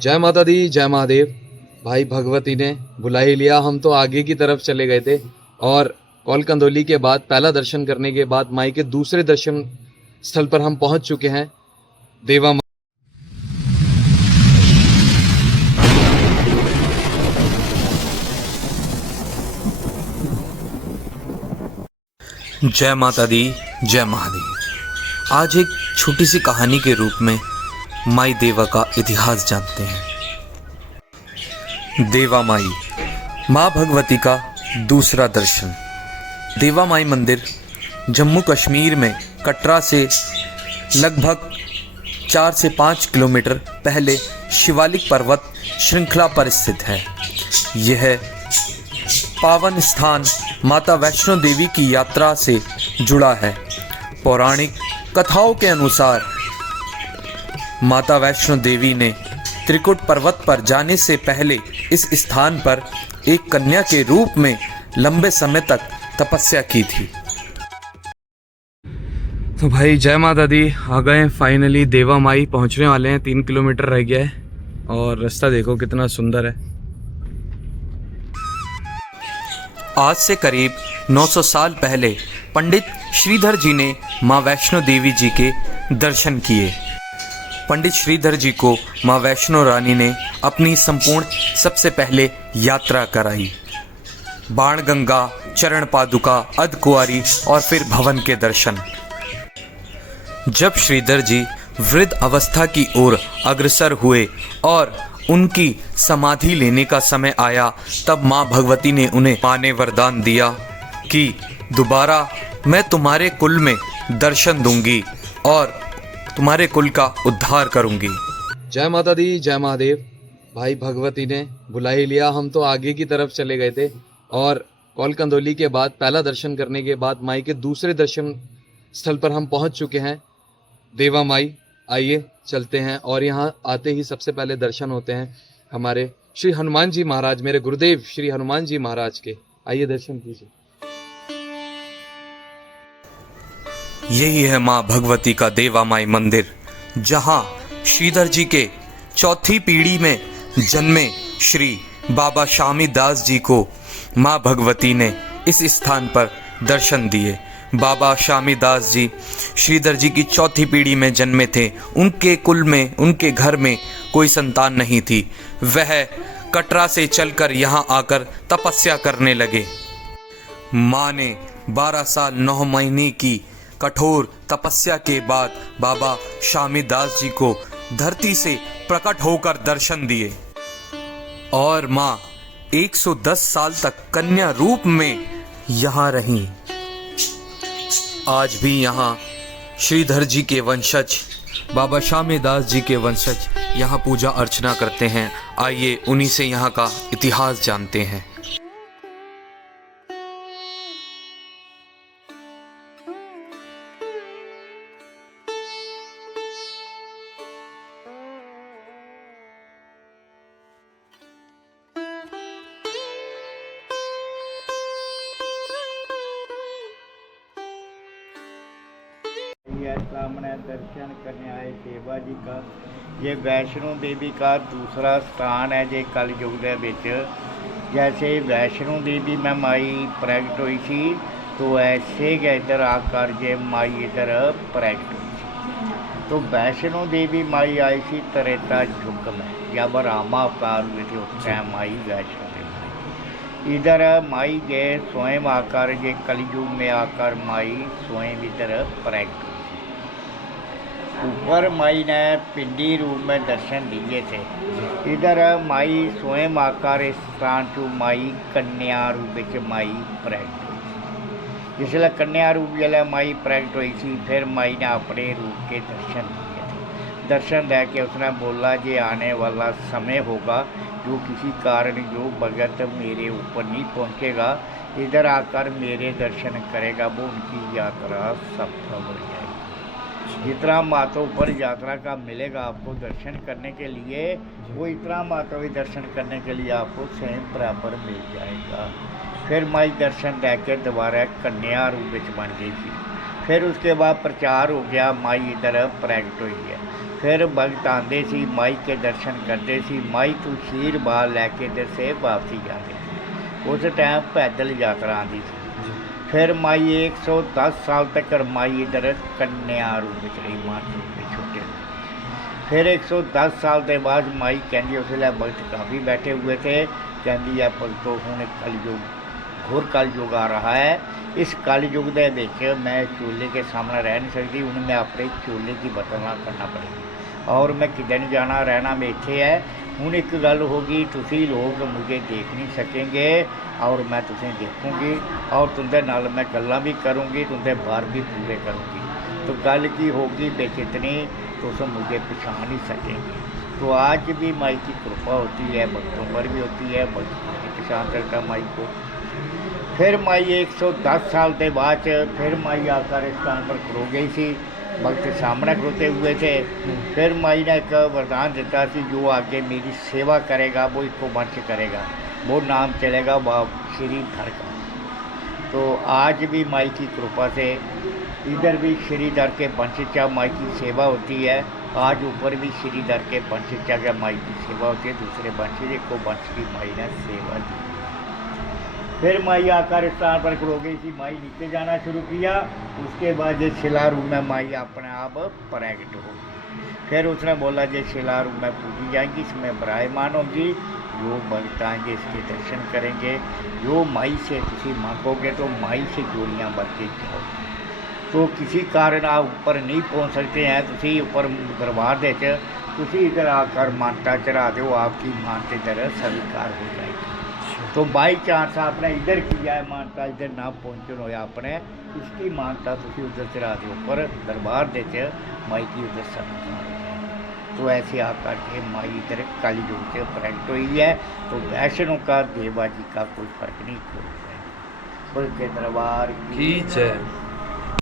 जय माता दी, जय महादेव। भाई भगवती ने बुला ही लिया, हम तो आगे की तरफ चले गए थे और कौल कंदोली के बाद पहला दर्शन करने के बाद माई के दूसरे दर्शन स्थल पर हम पहुंच चुके हैं, देवा। जय माता दी, जय महादेव। आज एक छोटी सी कहानी के रूप में माई देवा का इतिहास जानते हैं। देवा माई, माँ भगवती का दूसरा दर्शन। देवा माई मंदिर जम्मू कश्मीर में कटरा से लगभग 4 से 5 किलोमीटर पहले शिवालिक पर्वत श्रृंखला पर स्थित है। यह पावन स्थान माता वैष्णो देवी की यात्रा से जुड़ा है। पौराणिक कथाओं के अनुसार माता वैष्णो देवी ने त्रिकुट पर्वत पर जाने से पहले इस स्थान पर एक कन्या के रूप में लंबे समय तक तपस्या की थी। तो भाई जय माता दी, आ गए फाइनली। देवा माई पहुंचने वाले हैं, 3 किलोमीटर रह गया है और रास्ता देखो कितना सुंदर है। आज से करीब 900 साल पहले पंडित श्रीधर जी ने माँ वैष्णो देवी जी के दर्शन किए। पंडित श्रीधर जी को माँ वैष्णो रानी ने अपनी संपूर्ण सबसे पहले यात्रा कराई। बाणगंगा, चरण पादुका, अर्धकुंवारी और फिर भवन के दर्शन। जब श्रीधर जी वृद्ध अवस्था की ओर अग्रसर हुए और उनकी समाधि लेने का समय आया, तब माँ भगवती ने उन्हें माने वरदान दिया कि दोबारा मैं तुम्हारे कुल में दर्शन दूंगी और तुम्हारे कुल का उद्धार करूंगी। जय माता दी, जय महादेव। भाई भगवती ने बुला ही लिया, हम तो आगे की तरफ चले गए थे और कौल कंदोली के बाद पहला दर्शन करने के बाद माई के दूसरे दर्शन स्थल पर हम पहुंच चुके हैं, देवा माई। आइए चलते हैं और यहाँ आते ही सबसे पहले दर्शन होते हैं हमारे श्री हनुमान जी महाराज, मेरे गुरुदेव श्री हनुमान जी महाराज के। आइए दर्शन कीजिए। यही है माँ भगवती का देवा माई मंदिर, जहाँ श्रीधर जी के चौथी पीढ़ी में जन्मे श्री बाबा शामी दास जी को माँ भगवती ने इस स्थान पर दर्शन दिए। बाबा शामी दास जी श्रीधर जी की चौथी पीढ़ी में जन्मे थे। उनके कुल में, उनके घर में कोई संतान नहीं थी। वह कटरा से चलकर यहाँ आकर तपस्या करने लगे। माँ ने 12 साल 9 महीने की कठोर तपस्या के बाद बाबा शामी दास जी को धरती से प्रकट होकर दर्शन दिए और माँ 110 साल तक कन्या रूप में यहाँ रहीं। आज भी यहाँ श्रीधर जी के वंशज, बाबा शामी दास जी के वंशज यहाँ पूजा अर्चना करते हैं। आइए उन्हीं से यहाँ का इतिहास जानते हैं। सामने दर्शन करने आए देवा जी का। ये वैष्णो देवी का दूसरा स्थान है जे कलयुग दे विच। जैसे वैष्णो देवी में माई प्रगट हुई थी, तो ऐसे इधर आकर जे माई इधर प्रगट हुई थी। तो वैष्णो देवी माई आई थी त्रेता युग में, जब रामा अवतार हुए थे उस टाइम माई वैष्णो देवी। इधर माई जे स्वयं आकर जे कलयुग में आकर माई स्वयं इधर प्रगट। ऊपर माई ने पिंडी रूप में दर्शन दिए थे। इधर माई स्वयं आकर इस स्थान चो माई कन्या रूप माई प्रगट हुई। जिसले कन्या रूप जल्द माई प्रगट हुई थी, फिर माई ने अपने रूप के दर्शन दिए थे। दर्शन दे के उसने बोला, जे आने वाला समय होगा जो किसी कारण जो भगत मेरे ऊपर नहीं पहुँचेगा, इधर आकर मेरे दर्शन करेगा, वो उनकी यात्रा सफल हो जाएगी। जितना माता ऊपर यात्रा का मिलेगा आपको दर्शन करने के लिए, वो इतना माता दर्शन करने के लिए आपको सेम बराबर मिल जाएगा। फिर माई दर्शन दे के दोबारा कन्या रूप में बन गई थी। फिर उसके बाद प्रचार हो गया, माई इधर प्रगट हुई है। ਫਿਰ ਭਗਤ ਆਉਂਦੇ ਸੀ ਮਾਈ ਕੇ ਦਰਸ਼ਨ ਕਰਦੇ ਸੀ, ਮਾਈ ਤੋਂ ਆਸ਼ੀਰਵਾਦ ਲੈ ਕੇ ਤੇ ਸੇਬ ਵਾਪਸੀ ਜਾਂਦੇ ਸੀ। ਉਸ ਟਾਈਮ ਪੈਦਲ ਯਾਤਰਾ ਆਉਂਦੀ ਸੀ। ਫਿਰ ਮਾਈ 110 ਸਾਲ ਤੱਕ ਮਾਈ ਇਧਰ ਕੰਨਿਆ ਰੂਪ ਵਿੱਚ ਰਹੀ, ਮਾਂ ਦੇ ਛੋਟੇ। फिर 110 साल के बाद माई कहती उस वे भगत काफ़ी बैठे हुए थे, कहती है भगतों हूँ कलयुग घोर कलयुग आ रहा है, इस कलयुग के विच मैं चूल्हे के सामने रह नहीं सकती, हूँ मैं अपने चूल्हे की बदलना करना पड़ेगी और मैं किधर नहीं जाना, रहना मैं इत्थे है। हूँ एक गल होगी, तुसी लोग मुझे देख नहीं सकेंगे और मैं तुसें देखूँगी और तुंदे नाल मैं गल्लां भी करूँगी, तुंदे बार भी पूरे करूँगी। तो गल की होगी बेचितनी, तो सब मुझे पहचान नहीं सकेंगे। तो आज भी माई की कृपा होती है, भक्तों पर भी होती है, भक्त नहीं पहचान सकता माई को। फिर माई 110 साल के बाद फिर माई आकर इस स्थान पर खड़ो गई सी, भक्त सामने खड़ोते हुए थे। फिर माई ने एक वरदान दिता कि जो आगे मेरी सेवा करेगा वो इसको वंश करेगा, वो नाम चलेगा श्रीधर का। तो आज भी माई की कृपा से इधर भी श्रीधर के वंशिचा माई की सेवा होती है। आज ऊपर भी श्रीधर के वंशिचा का माई की सेवा होती है, दूसरे वंशज को वंश की माई ने सेवा दी। फिर माई आकर स्थान पर खड़ो गई थी, माई नीचे जाना शुरू किया। उसके बाद ये शिला रूप में माई अपने आप प्रकट हो। फिर उसने बोला जो शिला रूप में पूजी जाएंगी, इसमें विराजमान होंगी, जो भक्त आएंगे इसके दर्शन करेंगे, जो माई से तुसी मांगोगे तो माई से जोड़ियाँ बढ़ के जाओगे। तो किसी कारण आप ऊपर नहीं पहुंच सकते हैं, तुसी ऊपर दरबार दे तुसी इधर आकर मानता चढ़ा दो, आपकी मानते इधर स्वीकार हो जाएगी। तो बाई चांस आपने इधर किया है मानता, इधर ना पहुँचन होया आपने, इसकी मानता तुसी उधर चढ़ा दो ऊपर दरबार दे माई की उधर स्वीकार हो जाएगी। तो ऐसे आकर के माई इधर कलयुग से प्रकट हुई है। तो वैष्णव का देवा जी का कोई फर्क नहीं छोड़, बल्कि दरबार की जय।